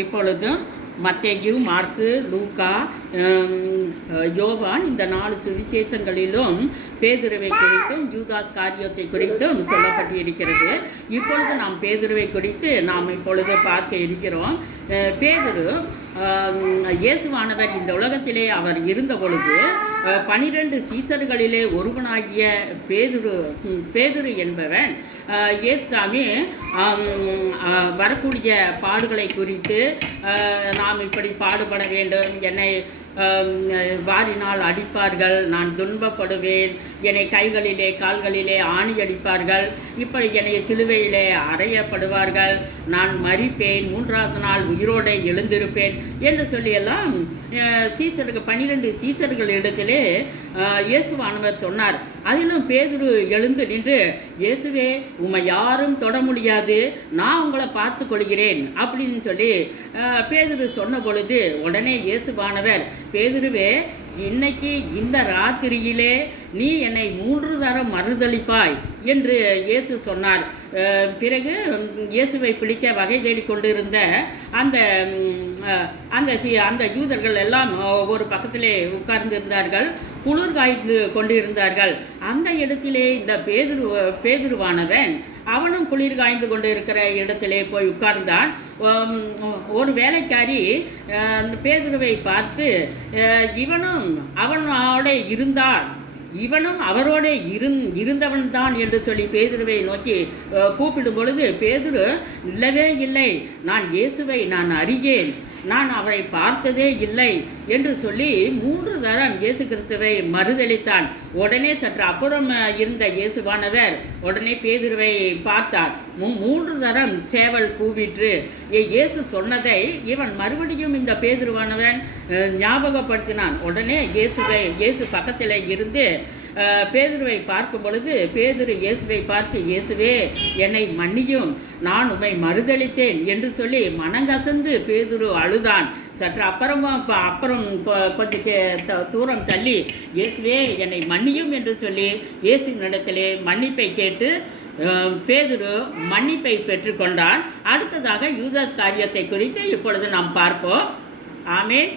இப்பொழுதும் மத்தேயு, மார்க்கு, லூக்கா, யோவான் இந்த 4 சுவிசேஷங்களிலும் பேதுருவை குறித்தும் யூதாஸ் காரியத்தை குறித்தும் சொல்லப்பட்டு இருக்கிறது. இப்பொழுது நாம் பேதுருவை குறித்து நாம் இப்பொழுது பார்க்க இருக்கிறோம். பேதுரு இயேசுவானவர் இந்த உலகத்திலே அவர் இருந்த பொழுது 12 சீசர்களிலே ஒருவனாகிய பேதுரு என்பவன் இயேசுசாமி வரக்கூடிய பாடுகளை குறித்து நாம் இப்படி பாடுபட வேண்டும், என்னை வாரினால் அடிப்பார்கள், நான் துன்பப்படுவேன், என்னை கைகளிலே கால்களிலே ஆணி அடிப்பார்கள், இப்படி என்னை சிலுவையிலே அறையப்படுவார்கள், நான் மரிப்பேன், 3ஆவது நாள் உயிரோடு எழுந்திருப்பேன் என்று சொல்லியெல்லாம் 12 சீசர்களிடத்திலே இயேசுவானவர் சொன்னார். அதிலும் பேதுரு எழுந்து நின்று, இயேசுவே உம்மை யாரும் தொட முடியாது, நான் உங்களை பார்த்து கொள்கிறேன் அப்படின்னு சொல்லி பேதுரு சொன்ன பொழுது உடனே இயேசுவானவர், பேதுருவே, இன்னைக்கு இந்த ராத்திரியிலே நீ என்னை 3 தரம் மறுதளிப்பாய் என்று இயேசு சொன்னார். பிறகு இயேசுவை பிடிக்க வகை தேடிக்கொண்டிருந்த அந்த யூதர்கள் எல்லாம் ஒரு பக்கத்திலே உட்கார்ந்திருந்தார்கள், குளிர் காய்ந்து கொண்டிருந்தார்கள். அந்த இடத்திலே இந்த பேதுருவானவன் அவனும் குளிர் காய்ந்து கொண்டு இருக்கிற இடத்திலே போய் உட்கார்ந்தான். ஒரு வேலைக்காரி பேதுருவை பார்த்து, இவனும் அவனோட இருந்தான், இவனும் அவரோட இருந்தவன் தான் என்று சொல்லி பேதுருவை நோக்கி கூப்பிடும் பொழுது, பேதுரு, இல்லவே இல்லை, நான் இயேசுவை நான் அறியேன், நான் அவரை பார்த்ததே இல்லை என்று சொல்லி 3 தரம் இயேசு கிறிஸ்துவை மறுதளித்தான். உடனே சற்று அப்புறம் இருந்த இயேசுவானவர் உடனே பேதுருவை பார்த்தார். 3 தரம் சேவல் கூவிற்று. இயேசு சொன்னதை இவன் மறுபடியும் இந்த பேதுருவானவன் ஞாபகப்படுத்தினான். உடனே இயேசு பக்கத்தில் இருந்து பேதுருவை பார்க்கும் பொழுது பேதுரு இயேசுவை பார்த்து, இயேசுவே என்னை மன்னியும், நான் உம்மை மறுதளித்தேன் என்று சொல்லி மனங்கசந்து பேதுரு அழுதான். சற்று அப்புறம் கொஞ்சம் தூரம் தள்ளி, இயேசுவே என்னை மன்னியும் என்று சொல்லி இயேசுவினிடத்திலே மன்னிப்பை கேட்டு பேதுரு மன்னிப்பை பெற்றுக்கொண்டான். அடுத்ததாக யூதாஸ் காரியத்தை குறித்து இப்பொழுது நாம் பார்ப்போம். ஆமென்.